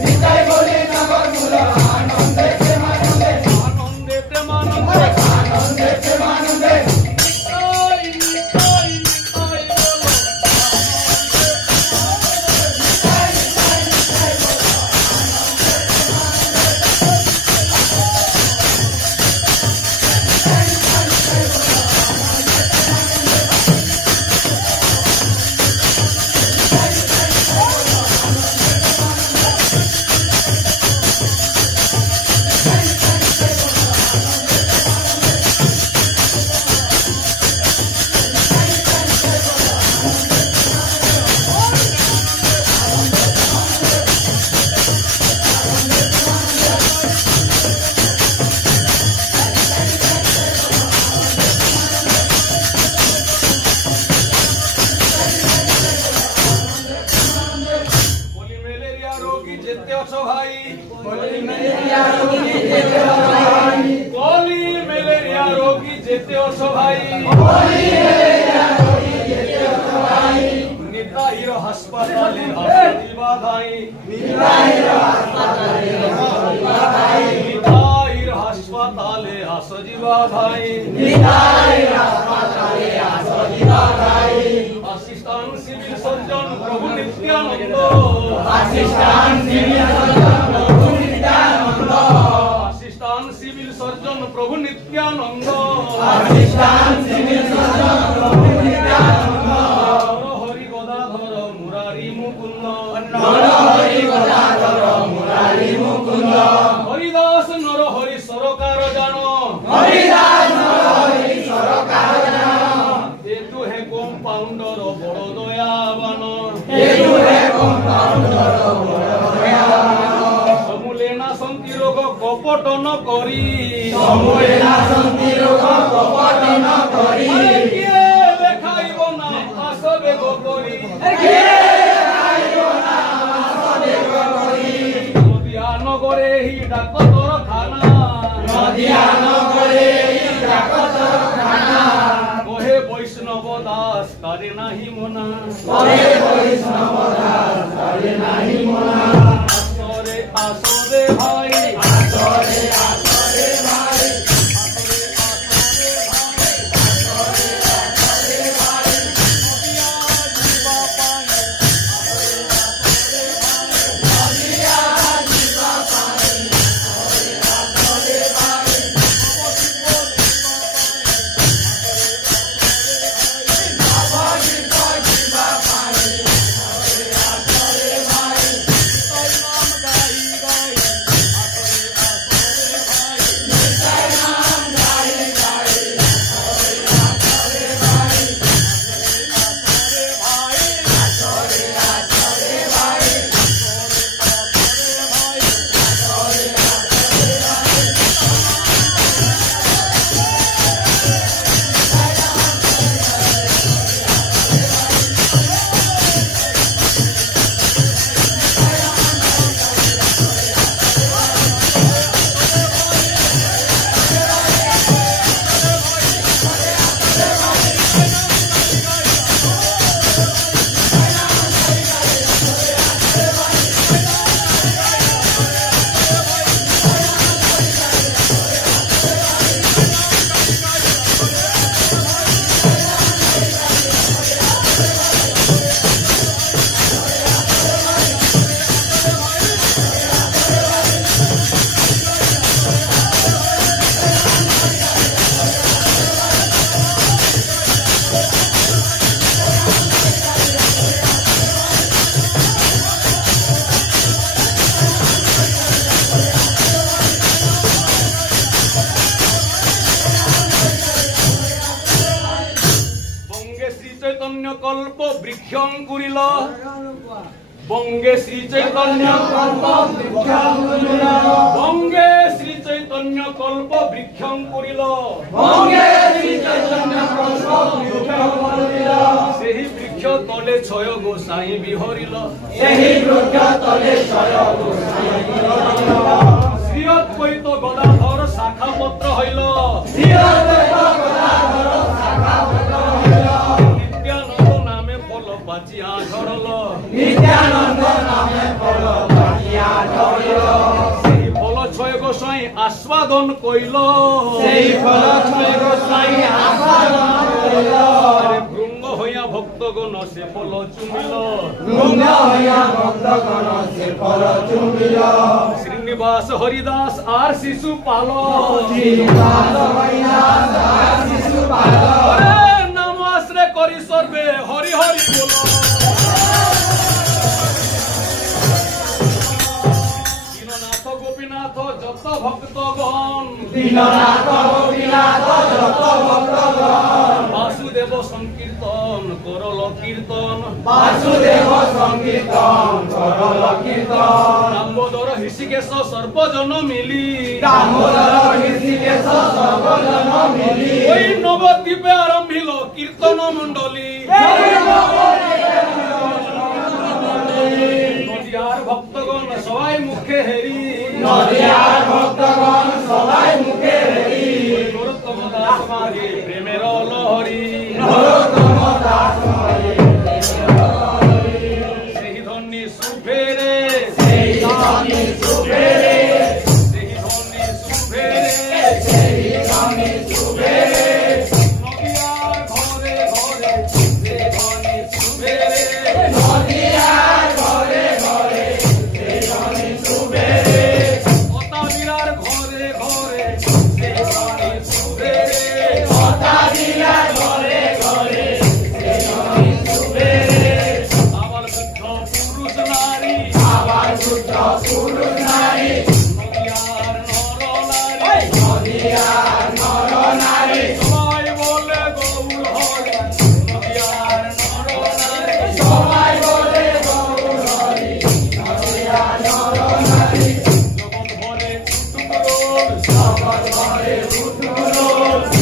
Nitai boli nagar mula, anande ଯିବା ଭାଇ assistant civil surgeon ପ୍ରଭୁ ନିତ୍ୟାନନ୍ଦ ଆସିଷ୍ଟାଣ୍ଟ ସିଭିଲ ସର୍ଜନ ପ୍ରଭୁ ନିତ୍ୟାନନ୍ଦ ହରି ଗଦାଧର ମୁରାରୀ ମୁକୁନ୍ଦ হরিদাস নর হরি সরকার জান এতু হে কম্পাউন্ডর বড় দয়াবান সমূলে না শান্তি রোগ কপট ন করি কিয়ে লেখাইব না আসবে গো করি নগরে হি ডাকতর খানা কহে বৈষ্ণব দাস তারে নাহি মনা আসরে আসরে ভাই কল্প বৃক্ষঙ্কুরিল বঙ্গে শ্রী চৈতন্য বঙ্গে শ্রী চৈতন্য কল্প বৃক্ষঙ্কুরিল সেই বৃক্ষ তলে ছয় গোসাই বিহরিল শ্রীয়দ্বৈত গদাধর শাখা পত্র হইল বাচিয়া ধরল সেই ফল ছয় গোসাই আস্বাদন কইল ভৃঙ্গ হইয়া ভক্তগণ সে ফল চুমিল শ্রীনিবাস হরিদাস আর শিশু পাল নাম আশ্রে করি সর্বে হরি হরি বল দীননাথ গোপীনাথ যত ভক্তগণ বাসুদেব সংকীর্তন করল কীর্তন দামোদর হৃষিকেশ সর্বজন মিলি ওই নবদ্বীপে আরম্ভিল কীর্তন মণ্ডলী নদিয়ার ভক্তগণ সবাই মুখে হেরি নরোত্তম দাস মাঝে প্রেমের লহরী সেই ধনী সুফেরে সেই ধনী সুফেরে বাবার ঘরে পুতুল